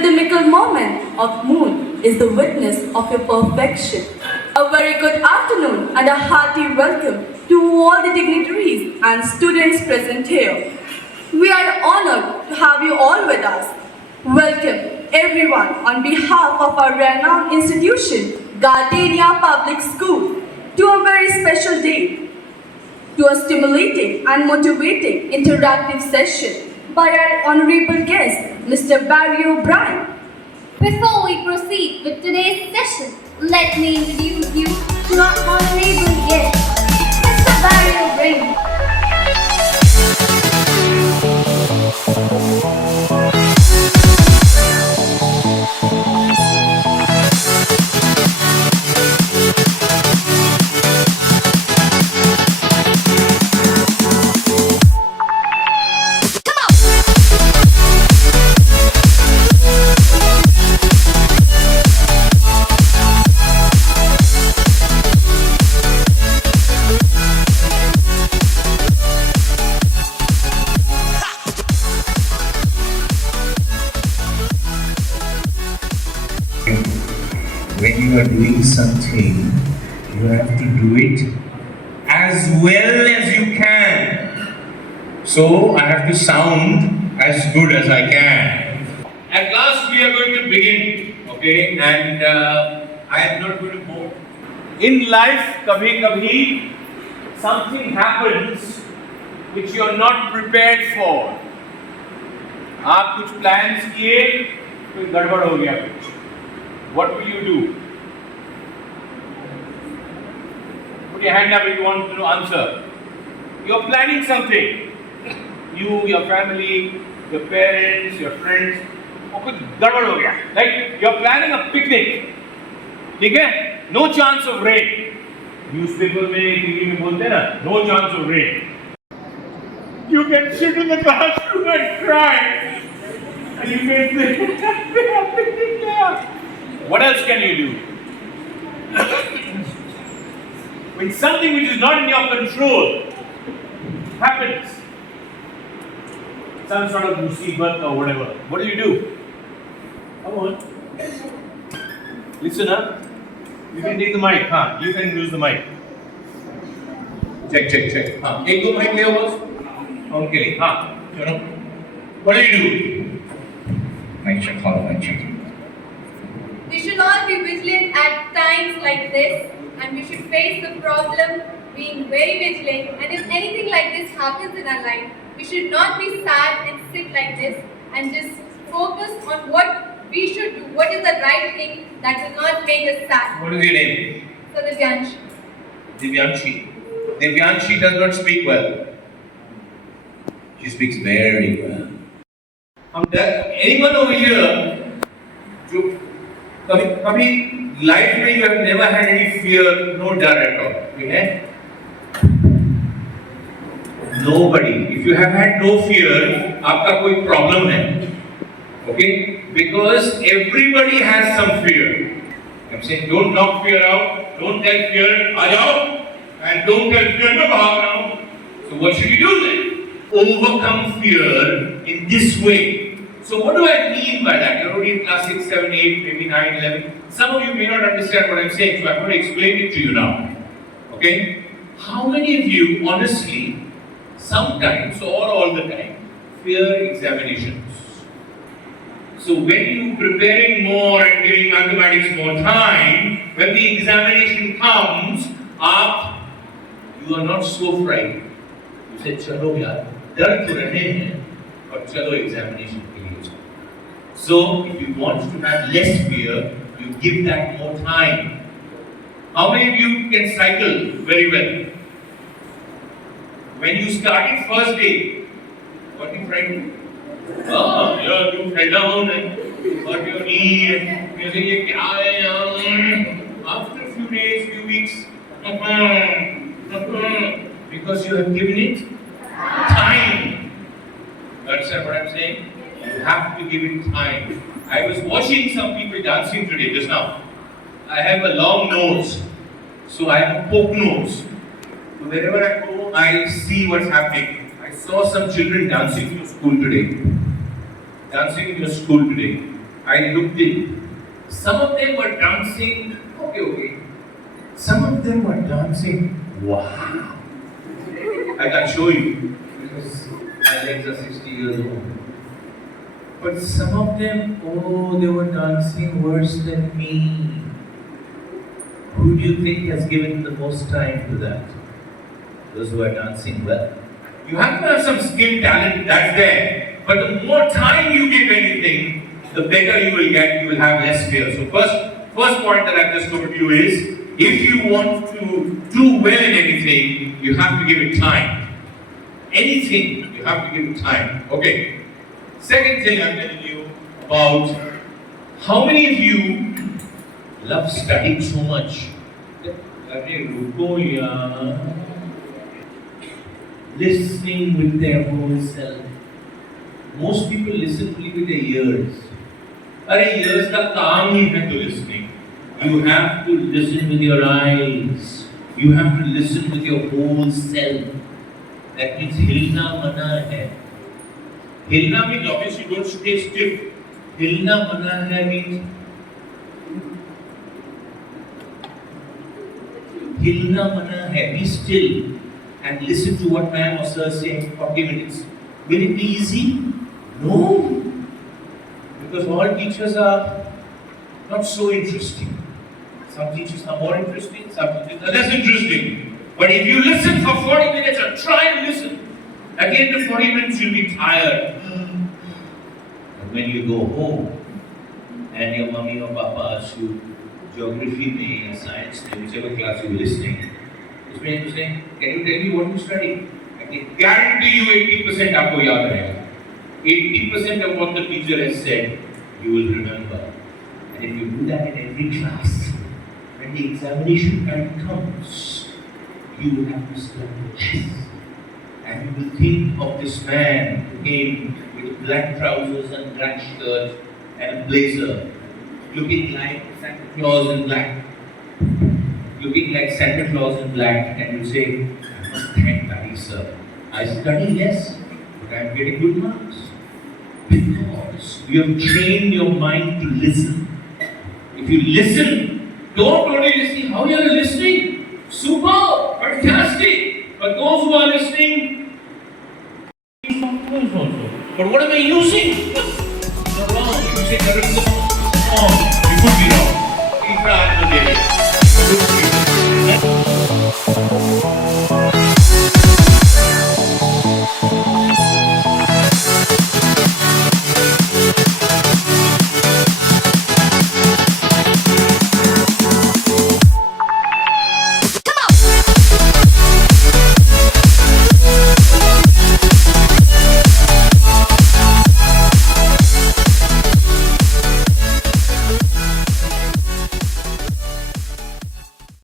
rhythmical moment of moon is the witness of your perfection. A very good afternoon and a hearty welcome to all the dignitaries and students present here. We are honored to have you all with us. Welcome everyone on behalf of our renowned institution, Gardenia Public School, to a very special day, to a stimulating and motivating interactive session by our honorable guest, Mr. Barry O'Brien. Before we proceed with today's session, let me introduce you to our honorable guest, Mr. Barry O'Brien. When you are doing something, you have to do it as well as you can. So I have to sound as good as I can. At last we are going to begin, okay? And I am not going to bore. In life, kabhi something happens which you are not prepared for. आप कुछ plans किए, कोई गड़बड़ हो गया कुछ. What will you do? Put your hand up if you want to answer. You're planning something. You, your family, your parents, your friends. और कुछ गड़बड़ हो गया. Like you're planning a picnic. ठीक है? No chance of rain. Newspaper में, TV में बोलते हैं ना, no chance of rain. You can sit in the classroom and cry. And you can say, we have picnic there. What else can you do? When something which is not in your control happens, some sort of musibat or whatever, what do? Come on. Listen up. You can take the mic. You can use the mic. Check. Ek do mic le aao. Okay. What do? Mic check. Mic check. We should all be vigilant at times like this, and we should face the problem being very vigilant. And if anything like this happens in our life, we should not be sad and sick like this, and just focus on what we should do, what is the right thing that will not make us sad. What is your name? So Divyanshi. Divyanshi does not speak well. She speaks very well. Anyone over here? कभी life में you have never had any fear, no डर at all, ठीक है? Nobody. If you have had no fear, आपका कोई problem है, okay? Because everybody has some fear. I'm saying don't knock fear out, don't tell fear आ जाओ, and don't tell fear मैं भाग रहा हूँ. So what should you do then? Overcome fear in this way. So what do I mean by that? You're already in class 6, 7, 8, maybe 9, 11. Some of you may not understand what I'm saying, so I'm going to explain it to you now. Okay? How many of you, honestly, sometimes or all the time, fear examinations? So when you're preparing more and giving mathematics more time, when the examination comes up, you are not so frightened. You say, chalo yaar, dar to rahe hain, but chalo examination. So, if you want to have less fear, you give that more time. How many of you can cycle very well? When you started first day, what you frightened? You fell down and hurt your knee and you say, after a few days, few weeks, because you have given it time. Understand what I'm saying? You have to give it time. I was watching some people dancing today, just now. I have a long nose, so I have a poke nose. So wherever I go, I see what's happening. I saw some children dancing in your school today. I looked in. Some of them were dancing. Okay. Some of them were dancing. Wow. I can show you because my legs are 60 years old. But some of them, they were dancing worse than me. Who do you think has given the most time to that? Those who are dancing well. You have to have some skill, talent, that's there. But the more time you give anything, the better you will get, you will have less fear. So first point that I've just told you is, if you want to do well in anything, you have to give it time. Anything, you have to give it time. Okay. Second thing I'm telling you about, how many of you love studying so much? Listening with their whole self. Most people listen only with their ears. Ears का काम ही है to listening. You have to listen with your eyes. You have to listen with your whole self. That means हिलना मना है. Hilna means obviously don't stay stiff. Hilna mana hai means Hilna mana hai, be still and listen to what ma'am or sir say for 40 minutes. Will it be easy? No. Because all teachers are not so interesting. Some teachers are more interesting, some teachers are less interesting. But if you listen for 40 minutes and try and listen, at the end of 40 minutes you'll be tired. And when you go home and your mummy or papa asks you geography or science, whichever class you were listening, it's meant to say, can you tell me what you studied? I can guarantee you 80% आपको याद रहेगा. 80% of what the teacher has said, you will remember. And if you do that in every class, when the examination time comes, you will have to study less. And you will think of this man who came with black trousers and black shirt and a blazer, looking like Santa Claus in black. Looking like Santa Claus in black, and you say, I must thank Daddy, sir. I study less, but I am getting good marks. Because you have trained your mind to listen. If you listen, don't only listen. How you are listening? Super, fantastic. But those who are listening, but what am I using? You're wrong. If you say wrong, you could be wrong.